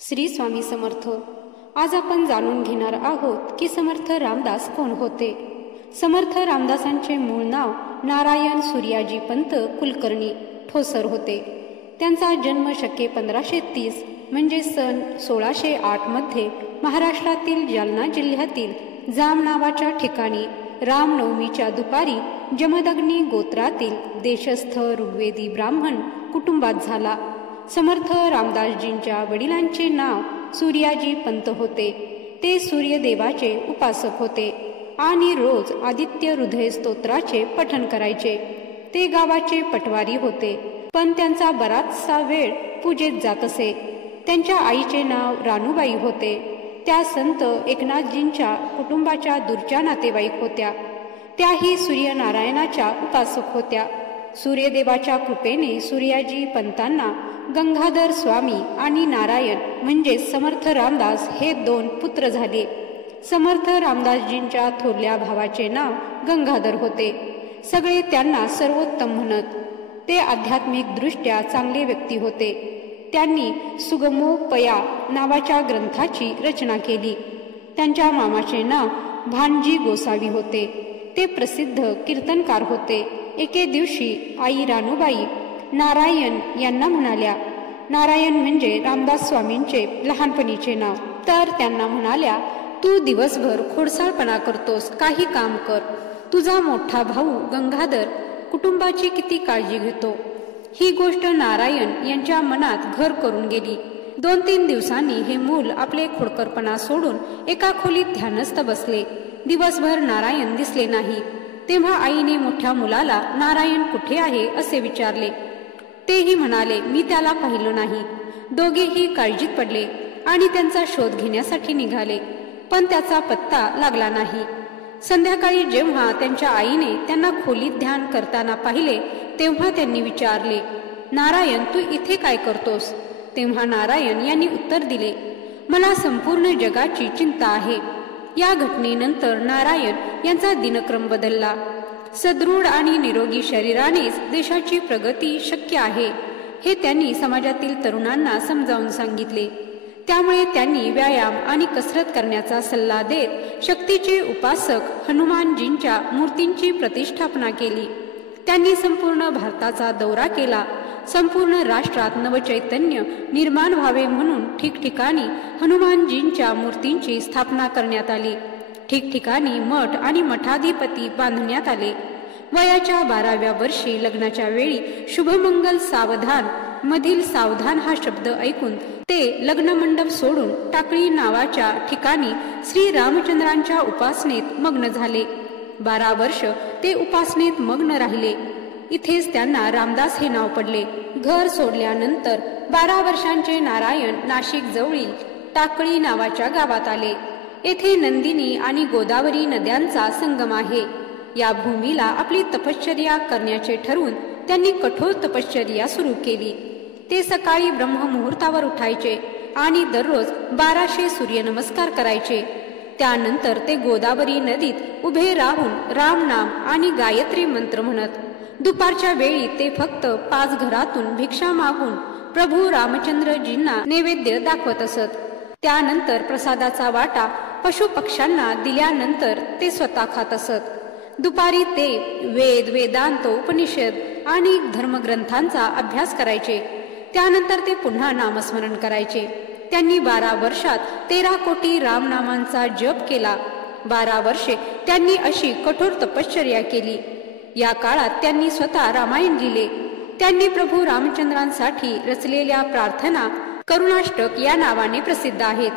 श्री स्वामी समर्थ. आज आपण जाणून घेणार आहोत की समर्थ रामदास कोण होते. समर्थ रामदासांचे मूळ नाव नारायण सूर्याजी पंत कुलकर्णी ठोसर होते. त्यांचा जन्म शके 1530 म्हणजे सन 1608 मध्ये महाराष्ट्रातील जालना जिल्ह्यातील जाम नावाच्या ठिकाणी रामनवमीच्या दुपारी जमदग्नी गोत्रातील देशस्थ ऋग्वेदी ब्राह्मण कुटुंबात झाला. समर्थ रामदासजींच्या वडिलांचे नाव सूर्याजी पंत होते. ते सूर्यदेवाचे उपासक होते आणि रोज आदित्य हृदय स्तोत्राचे पठण करायचे. ते गावाचे पटवारी होते, पण त्यांचा बराचसा वेळ पूजेत जात असे. त्यांच्या आईचे नाव रानूबाई होते. त्या संत एकनाथजींच्या कुटुंबाच्या दूरच्या नातेवाईक होत्या. त्याही सूर्यनारायणाच्या उपासक होत्या. सूर्यदेवाच्या कृपेने सूर्याजी पंतांना गंगाधर स्वामी आणि नारायण म्हणजे समर्थ रामदास हे 2 पुत्र झाले. समर्थ रामदासजींच्या थोरल्या भावाचे नाव गंगाधर होते. सगळे त्यांना सर्वोत्तम म्हणत. ते आध्यात्मिक दृष्ट्या चांगले व्यक्ती होते. त्यांनी सुगमोपया नावाच्या ग्रंथाची रचना केली. त्यांच्या मामाचे नाव भानजी गोसावी होते. ते प्रसिद्ध कीर्तनकार होते. एके दिवशी आई रानूबाई नारायण यांना म्हणाल्या, नारायण म्हणजे रामदास स्वामींचे लहानपणीचे नाव, तर त्यांना म्हणाल्या, तू दिवसभर खोडसाळपणा करतोस, काही काम कर. तुझा मोठा भाऊ गंगाधर कुटुंबाची किती काळजी घेतो. ही गोष्ट नारायण यांच्या मनात घर करून गेली. 2-3 दिवसांनी हे मूल आपले खोडकरपणा सोडून एका खोलीत ध्यानस्थ बसले. दिवसभर नारायण दिसले नाही. तेव्हा आईने मोठ्या मुलाला नारायण कुठे आहे असे विचारले. तेही म्हणाले, मी त्याला पाहिलं नाही. दोघेही काळजीत पडले आणि त्यांचा शोध घेण्यासाठी निघाले, पण त्याचा पत्ता लागला नाही. संध्याकाळी जेव्हा त्यांच्या आईने त्यांना खोलीत ध्यान करताना पाहिले, तेव्हा त्यांनी विचारले, नारायण तू इथे काय करतोस. तेव्हा नारायण यांनी उत्तर दिले, मला संपूर्ण जगाची चिंता आहे. या घटनेनंतर नारायण यांचा दिनक्रम बदलला. सदृढ आणि निरोगी शरीरानेच देशाची प्रगती शक्य आहे हे त्यांनी समाजातील तरुणांना समजावून सांगितले. त्यामुळे त्यांनी व्यायाम आणि कसरत करण्याचा सल्ला देत शक्तीचे उपासक हनुमानजींच्या मूर्तींची प्रतिष्ठापना केली. त्यांनी संपूर्ण भारताचा दौरा केला. संपूर्ण राष्ट्रात नवचैतन्य निर्माण व्हावे म्हणून ठिकठिकाणी हनुमानजींच्या मूर्तींची स्थापना करण्यात आली. ठिकठिकाणी मठ आणि मठाधिपती बांधण्यात आले. वयाच्या 12व्या वर्षी लग्नाच्या वेळी शुभमंगल सावधान मधील सावधान हा शब्द ऐकून ते लग्नमंडप सोडून टाकळी नावाच्या ठिकाणी श्री रामचंद्रांच्या उपासनेत मग्न झाले. 12 वर्ष ते उपासनेत मग्न राहिले. इथेच त्यांना रामदास हे नाव पडले. घर सोडल्यानंतर 12 वर्षांचे नारायण नाशिक जवळील टाकळी नावाच्या गावात आले. येथे नंदिनी आणि गोदावरी नद्यांचा संगम आहे. या भूमीला आपली तपश्चर्या करण्याचे ठरवून त्यांनी कठोर तपश्चर्या सुरू केली. ते सकाळी ब्रह्ममुहूर्तावर उठायचे आणि दररोज 1200 सूर्यनमस्कार करायचे. त्यानंतर ते गोदावरी नदीत उभे राहून रामनाम आणि गायत्री मंत्र म्हणत. दुपारच्या वेळी ते फक्त 5 घरातून भिक्षा मागून प्रभू रामचंद्रजींना नैवेद्य दाखवत असत. त्यानंतर प्रसादाचा वाटा पशुपक्ष्यांना दिल्यानंतर ते स्वतः खात असत. दुपारी ते वेद, वेदांत, उपनिषद आणि धर्मग्रंथांचा अभ्यास करायचे. त्यानंतर ते पुन्हा नामस्मरण करायचे. त्यांनी 12 वर्षात 13 कोटी रामनामांचा जप केला. 12 वर्षे त्यांनी अशी कठोर तपश्चर्या केली. या काळात त्यांनी स्वतः रामायण लिहिले. त्यांनी प्रभू रामचंद्रांसाठी रचलेल्या प्रार्थना करुणाष्टक या नावाने प्रसिद्ध आहेत.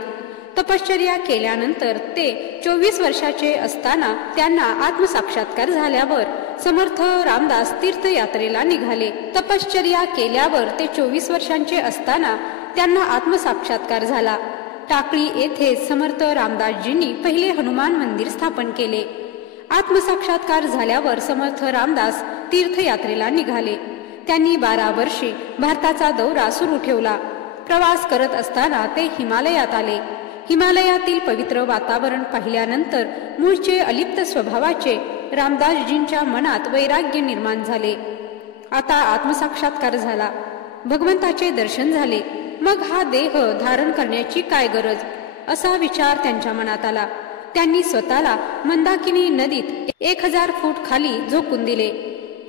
तपश्चर्या केल्यानंतर ते 24 वर्षाचे असताना त्यांना आत्मसाक्षात्कार झाल्यावर समर्थ रामदास तीर्थयात्रेला निघाले. तपश्चर्या केल्यावर ते 24 वर्षांचे असताना त्यांना आत्मसाक्षात्कार झाला. टाकळी येथे समर्थ रामदासजींनी पहिले हनुमान मंदिर स्थापन केले. आत्मसाक्षात्कार झाल्यावर समर्थ रामदास तीर्थयात्रेला निघाले. त्यांनी 12 वर्षे भारताचा दौरा सुरू ठेवला. प्रवास करत असताना ते हिमालयात आले. हिमालयातील पवित्र वातावरण पाहिल्यानंतर मूळचे अलिप्त स्वभावाचे रामदासजींच्या मनात वैराग्य निर्माण झाले. आता आत्मसाक्षात्कार झाला. भगवंताचे दर्शन झाले. मग हा देह धारण करण्याची काय गरज, असा विचार त्यांच्या मनात आला. त्यांनी स्वतःला मंदाकिनी नदीत 1000 फूट खाली झोकून दिले.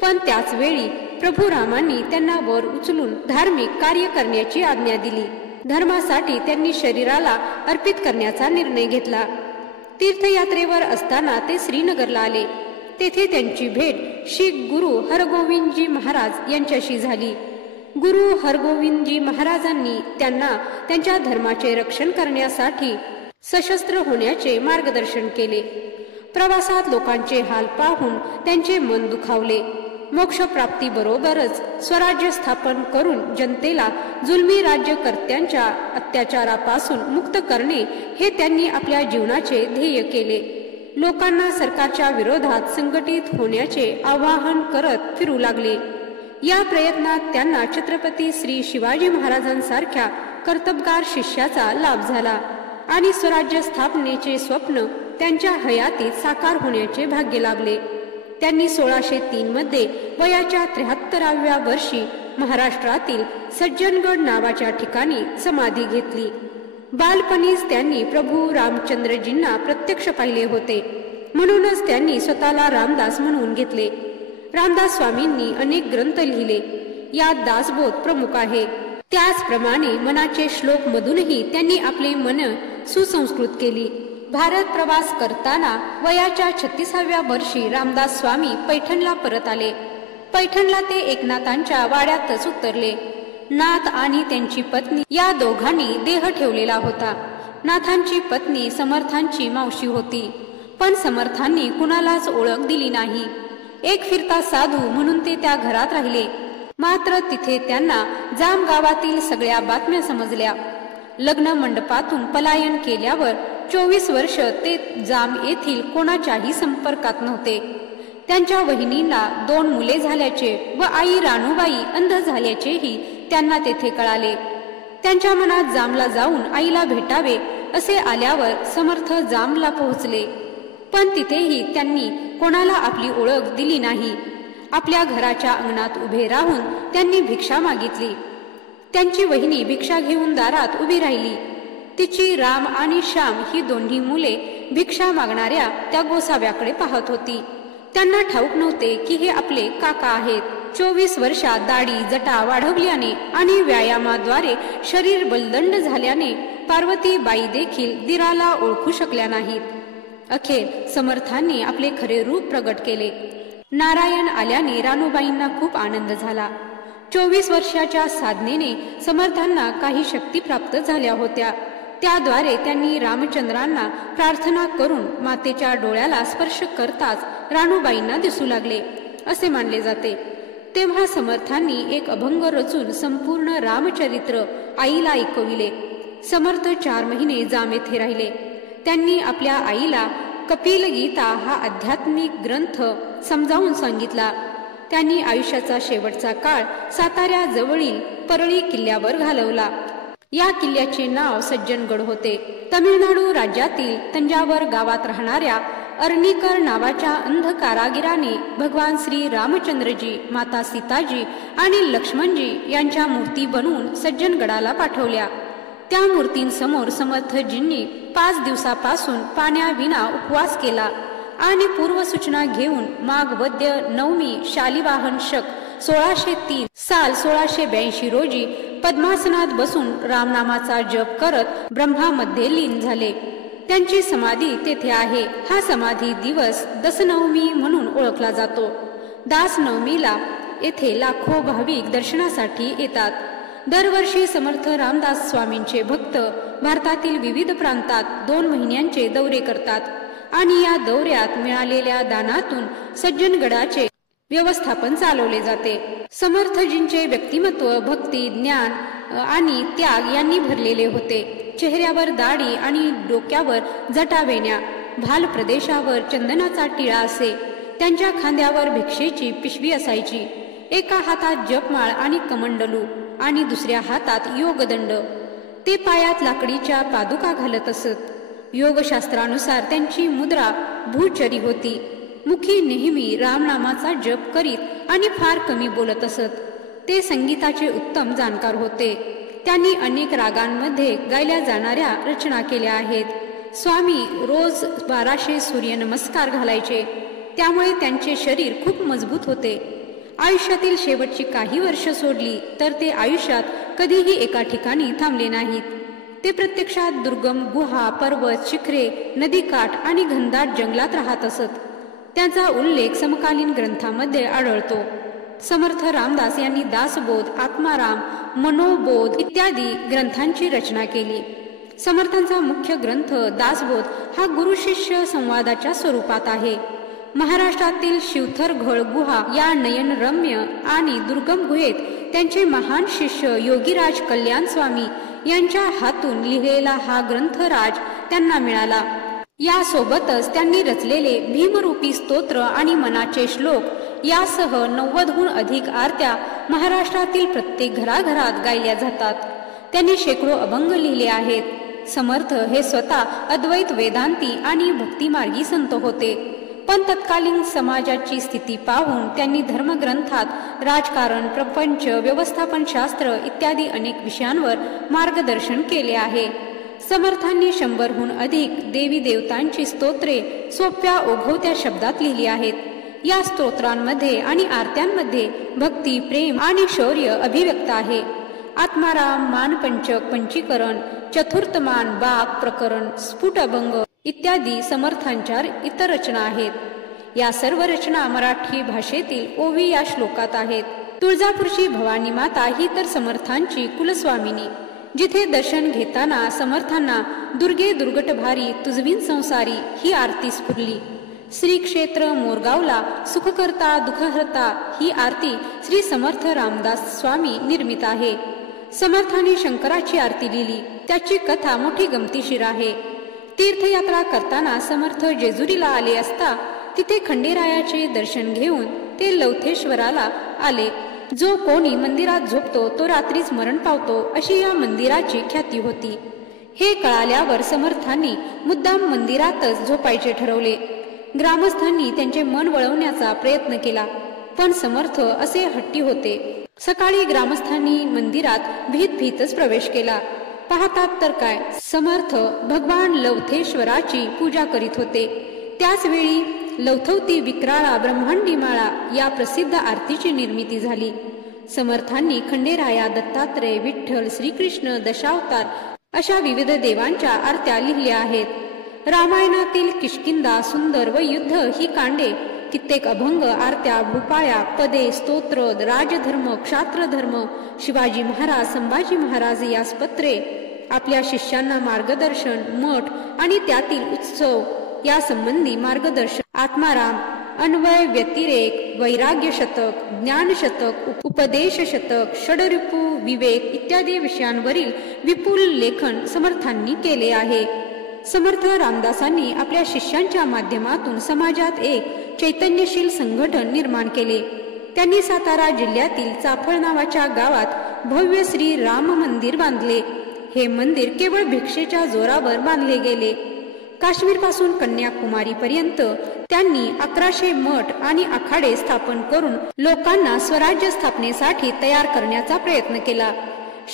पण त्याच वेळी प्रभू रामांनी त्यांना वर उचलून धार्मिक कार्य करण्याची आज्ञा दिली. धर्मासाठी त्यांनी शरीराला अर्पित करण्याचा निर्णय घेतला. तीर्थयात्रेवर असताना ते श्रीनगरला आले. तेथे त्यांची भेट श्री गुरु हरगोविंदजी महाराज यांच्याशी झाली. गुरु हरगोविंदजी महाराजांनी त्यांना त्यांच्या धर्माचे रक्षण करण्यासाठी सशस्त्र होण्याचे मार्गदर्शन केले. प्रवासात लोकांचे हाल पाहून त्यांचे मन दुखावले. मोक्षप्राप्तीबरोबरच स्वराज्य स्थापन करून जनतेला जुलमी राज्यकर्त्यांच्या अत्याचारापासून मुक्त करणे हे त्यांनी आपल्या जीवनाचे ध्येय केले. लोकांना सरकारच्या विरोधात संघटित होण्याचे आवाहन करत फिरू लागले. या प्रयत्नात त्यांना छत्रपती श्री शिवाजी महाराजांसारख्या कर्तबगार शिष्याचा लाभ झाला आणि स्वराज्य स्थापनेचे स्वप्न त्यांच्या हयातीत साकार होण्याचे भाग्य लाभले. त्यांनी 1603 मध्ये वयाच्या 73व्या वर्षी महाराष्ट्रातील सज्जनगड नावाच्या ठिकाणी समाधी घेतली. बालपणीच त्यांनी प्रभू रामचंद्रजींना प्रत्यक्ष पाहिले होते, म्हणूनच त्यांनी स्वतःला रामदास म्हणून घेतले. रामदास स्वामींनी अनेक ग्रंथ लिहिले, यात दासबोध प्रमुख आहे. त्याचप्रमाणे मनाचे श्लोक मधूनही त्यांनी आपले मन सुसंस्कृत केली. भारत प्रवास करताना वयाच्या 36व्या वर्षी रामदास स्वामी पैठणला परत आले. पैठणला ते एकनाथांच्या वाड्यातच उतरले. नाथ आणि त्यांची पत्नी या दोघांनी देह ठेवलेला होता. नाथांची पत्नी समर्थांची मावशी होती, पण समर्थांनी कुणालाच ओळख दिली नाही. एक फिरता साधू म्हणून ते त्या घरात राहिले. मात्र तिथे त्यांना जाम गावातील सगळ्या बातम्या समजल्या. लग्न मंडपातून पलायन केल्यावर 24 वर्ष ते जाम येथील कोणाच्याही संपर्कात नव्हते. त्यांच्या वहिनीला 2 मुले झाल्याचे व आई रानूबाई अंध झाल्याचेही त्यांना तेथे कळाले. त्यांच्या मनात जामला जाऊन आईला भेटावे असे आल्यावर समर्थ जामला पोहोचले. पण तिथेही त्यांनी कोणाला आपली ओळख दिली नाही. आपल्या घराच्या अंगणात उभे राहून त्यांनी भिक्षा मागितली. त्यांची वहिनी भिक्षा घेऊन दारात उभी राहिली. तिची राम आणि श्याम ही दोन्ही मुले भिक्षा मागणाऱ्या त्या गोसाव्याकडे पाहत होती. त्यांना ठाऊक नव्हते की हे आपले काका आहेत. 24 वर्षात दाढी जटा वाढवल्याने आणि व्यायामाद्वारे शरीर बलदंड झाल्याने पार्वतीबाई देखील दिराला ओळखू शकल्या नाहीत. अखेर समर्थांनी आपले खरे रूप प्रगट केले. नारायण आल्याने रानूबाईंना खूप आनंद झाला. 24 वर्षाच्या साधनेने समर्थांना काही शक्ती प्राप्त झाल्या होत्या. त्याद्वारे त्यांनी रामचंद्रांना प्रार्थना करून मातेच्या डोळ्याला स्पर्श करताच रानूबाईंना दिसू लागले असे मानले जाते. तेव्हा समर्थांनी एक अभंग रचून संपूर्ण रामचरित्र आईला ऐकविले. समर्थ 4 महिने जाम येथे राहिले. त्यांनी आपल्या आईला कपिल गीता हा आध्यात्मिक ग्रंथ समजावून सांगितला. त्यांनी आयुष्याचा शेवटचा काळ साताऱ्याजवळील परळी किल्ल्यावर घालवला. या किल्ल्याचे नाव सज्जनगड होते. तमिळनाडू राज्यातील तंजावर गावात राहणाऱ्या अर्णीकर नावाच्या अंध कारागिराने भगवान श्री रामचंद्रजी, माता सीताजी आणि लक्ष्मणजी यांच्या मूर्ती बनवून सज्जनगडाला पाठवल्या. त्या मूर्तींसमोर समर्थजींनी 5 दिवसापासून पाण्याविना उपवास केला आणि पूर्वसूचना घेऊन माघ वद्य नवमी शालिवाहन शक 1603 साल 1682 रोजी पद्मासनात बसून रामनामाचा जप करत ब्रह्मामध्ये लीन झाले. त्यांची समाधी तेथे आहे. हा समाधी दिवस दसनवमी म्हणून ओळखला जातो. दासनवमीला येथे लाखो भाविक दर्शनासाठी येतात. दरवर्षी समर्थ रामदास स्वामींचे भक्त भारतातील विविध प्रांतात 2 महिन्यांचे दौरे करतात आणि या दौऱ्यात मिळालेल्या दानातून सज्जनगडाचे व्यवस्थापन चालवले जाते. समर्थजींचे व्यक्तिमत्व भक्ती, ज्ञान आणि त्याग यांनी भरलेले होते. चेहऱ्यावर दाढी आणि डोक्यावर जटावेण्या, भाल प्रदेशावर चंदनाचा टिळा असे. त्यांच्या खांद्यावर भिक्षेची पिशवी असायची. एका हातात जपमाळ आणि कमंडलू आणि दुसऱ्या हातात योगदंड. ते पायात लाकडीच्या पादुका घालत असत. योगशास्त्रानुसार त्यांची मुद्रा भूचरी होती. मुखी नेहमी रामनामाचा जप करीत आणि फार कमी बोलत असत. ते संगीताचे उत्तम जाणकार होते. त्यांनी अनेक रागांमध्ये गायल्या जाणाऱ्या रचना केल्या आहेत. स्वामी रोज 1200 सूर्यनमस्कार घालायचे, त्यामुळे त्यांचे शरीर खूप मजबूत होते. आयुष्यातील शेवटची काही वर्ष सोडली तर ते आयुष्यात कधीही एका ठिकाणी थांबले नाहीत. ते प्रत्यक्षात दुर्गम गुहा, पर्वत, शिखरे, नदीकाठ आणि घनदाट जंगलात राहत असत. त्यांचा उल्लेख समकालीन ग्रंथांमध्ये आढळतो. समर्थ रामदास यांनी दासबोध, आत्माराम, मनोबोध इत्यादी ग्रंथांची रचना केली. समर्थांचा मुख्य ग्रंथ दासबोध हा गुरु शिष्य संवादाच्या स्वरूपात आहे. महाराष्ट्रातील शिवथरघळ गुहा या नयनरम्य आणि दुर्गम गुहेत त्यांचे महान शिष्य योगीराज कल्याण स्वामी यांच्या हातून लिहिलेला हा ग्रंथराज त्यांना मिळाला. यासोबतच त्यांनी रचलेले भीमरूपी स्तोत्र आणि मनाचे श्लोक यासह 90हून अधिक आरत्या महाराष्ट्रातील प्रत्येक घराघरात गायल्या जातात. त्यांनी शेकडो अभंग लिहिले आहेत. समर्थ हे स्वतः अद्वैत वेदांती आणि भक्तिमार्गी संत होते, पण तत्कालीन समाजाची स्थिती पाहून त्यांनी धर्मग्रंथात राजकारण, प्रपंच, व्यवस्थापनशास्त्र इत्यादी अनेक विषयांवर मार्गदर्शन केले आहे. समर्थांनी 100हून अधिक देवी देवतांची स्तोत्रे सोप्या ओघवत्या शब्दात लिहिली आहेत. या स्तोत्रांमध्ये आणि आरत्यांमध्ये भक्ती, प्रेम आणि शौर्य अभिव्यक्त आहे. आत्माराम, मानपंचक, पंचीकरण, चतुर्थमान, बाग प्रकरण, स्फुट अभंग इत्यादी समर्थांच्या इतर रचना आहेत. या सर्व रचना मराठी भाषेतील ओवी या श्लोकात आहेत. तुळजापूरची भवानी माता ही तर समर्थांची कुलस्वामिनी. जिथे दर्शन घेताना समर्थांना दुर्गे दुर्गट भारी तुझविन संसारी ही आरती स्फुरली. श्री क्षेत्र मोरगावला सुखकर्ता दुःखहर्ता ही आरती श्री समर्थ रामदास स्वामी निर्मित आहे. समर्थांनी शंकराची आरती लिहिली. त्याची कथा मोठी गमतीशीर आहे. तीर्थयात्रा करताना समर्थ जेजुरीला आले असता तिथे खंडेरायाचे दर्शन घेऊन ते लवथेश्वराला आले. जो कोणी मंदिरात झोपतो तो रात्रीच मरण पावतो अशी या मंदिराची ख्याती होती. हे कळाल्यावर समर्थांनी मुद्दाम मंदिरातच झोपायचे ठरवले. ग्रामस्थांनी त्यांचे मन वळवण्याचा प्रयत्न केला, पण समर्थ असे हट्टी होते. सकाळी ग्रामस्थांनी मंदिरात भीतच प्रवेश केला. पाहतात तर काय, समर्थ भगवान लवथेश्वराची पूजा करीत होते. त्याच वेळी लवथवती विक्राळा ब्रह्मांडी माळा या प्रसिद्ध आरतीची निर्मिती झाली. समर्थांनी खंडेराया, दत्तात्रय, विठ्ठल, श्रीकृष्ण, दशावतार अशा विविध देवांच्या आरत्या लिहिल्या आहेत. रामायणातील किष्किंधा, सुंदर व युद्ध ही कांडे, कित्येक अभंग, आरत्या, भूपाळ्या, पदे, स्तोत्र, राजधर्म, क्षात्रधर्म, शिवाजी महाराज, संभाजी महाराज या पत्रे, आपल्या शिष्यांना मार्गदर्शन, मठ आणि त्यातील उत्सव या संबंधी मार्गदर्शन, आत्माराम, अन्वय व्यतिरेक, वैराग्य शतक, ज्ञान शतक, उपदेश शतक, षडरिपू, विवेक इत्यादी विषयांवरील विपुल लेखन समर्थांनी केले आहे. समर्थ रामदासांनी आपल्या शिष्यांच्या माध्यमातून समाजात एक चैतन्यशील संघटन निर्माण केले. त्यांनी सातारा जिल्ह्यातील चाफळ नावाच्या गावात भव्य श्री राम मंदिर बांधले. हे मंदिर केवळ भिक्षेच्या जोरावर बांधले गेले. काश्मीर पासून कन्याकुमारी पर्यंत त्यांनी 1100 मठ आणि आखाडे स्थापन करून लोकांना स्वराज्य स्थापनेसाठी तयार करण्याचा प्रयत्न केला.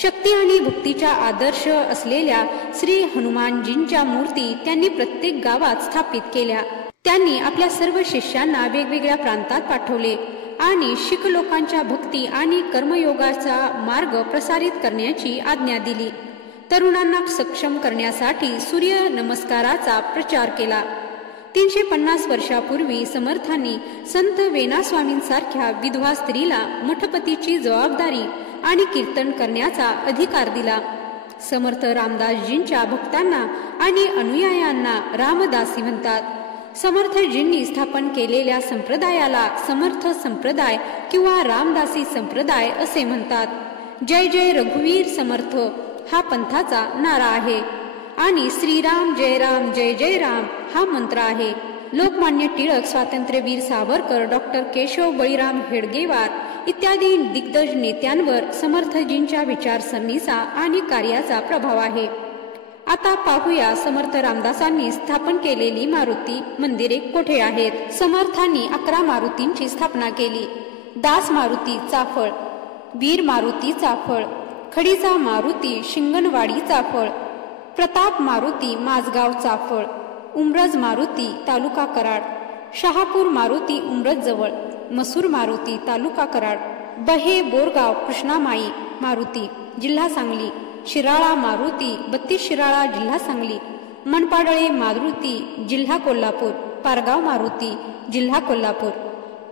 शक्ती आणि भक्तीचा आदर्श असलेल्या श्री हनुमानजींच्या मूर्ती त्यांनी प्रत्येक गावात स्थापित केल्या. त्यांनी आपल्या सर्व शिष्यांना वेगवेगळ्या प्रांतात पाठवले आणि शीख लोकांच्या भक्ती आणि कर्मयोगाचा मार्ग प्रसारित करण्याची आज्ञा दिली. तरुणांना सक्षम करण्यासाठी सूर्य नमस्काराचा प्रचार केला. 350 वर्षापूर्वी समर्थांनी संत वेणास्वामींसारख्या विधवा स्त्रीला मठपतीची जबाबदारी आणि कीर्तन करण्याचा अधिकार दिला. समर्थ रामदासजींच्या भक्तांना आणि अनुयायांना रामदासी म्हणतात. समर्थजींनी स्थापन केलेल्या संप्रदायाला समर्थ संप्रदाय किंवा रामदासी संप्रदाय असे म्हणतात. जय जय रघुवीर समर्थ हा पंथाचा नारा आहे आणि श्रीराम जय राम जय जय राम हा मंत्र आहे. लोकमान्य टिळक, स्वातंत्र्यवीर सावरकर, डॉक्टर केशव बळीराम हेडगेवार इत्यादी दिग्गज नेत्यांवर समर्थजींच्या विचारसरणीचा आणि कार्याचा प्रभाव आहे. आता पाहूया समर्थ रामदासांनी स्थापन केलेली मारुती मंदिरे कोठे आहेत. समर्थांनी 11 मारुतींची स्थापना केली. दास मारुती चाफळ, वीर मारुती चाफळ, खडीचा मारुती शिंगणवाडी चाफळ, प्रताप मारुती माझगाव चाफळ, उमरज मारुती तालुका कराड, शहापूर मारुती उमरज जवळ, मसूर मारुती तालुका कराड, बहे बोरगाव कृष्णामाई मारुती जिल्हा सांगली, शिराळा मारुती 32 शिराळा जिल्हा सांगली, मनपाडळे मारुती जिल्हा कोल्हापूर, पारगाव मारुती जिल्हा कोल्हापूर.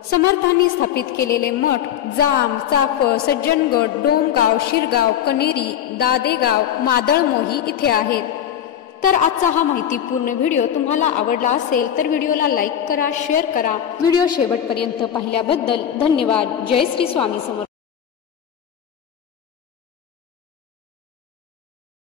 समर्थांनी स्थापित केलेले मठ जाम, चाफळ, सज्जनगड, डोमगाव, शिरगाव, कनेरी, दादेगाव, मादळमोही इथे आहेत. तर आजचा हा माहितीपूर्ण व्हिडिओ तुम्हाला आवडला असेल तर व्हिडिओला लाईक करा, शेअर करा. व्हिडिओ शेवटपर्यंत पाहिल्याबद्दल धन्यवाद. जय श्री स्वामी समर्थ.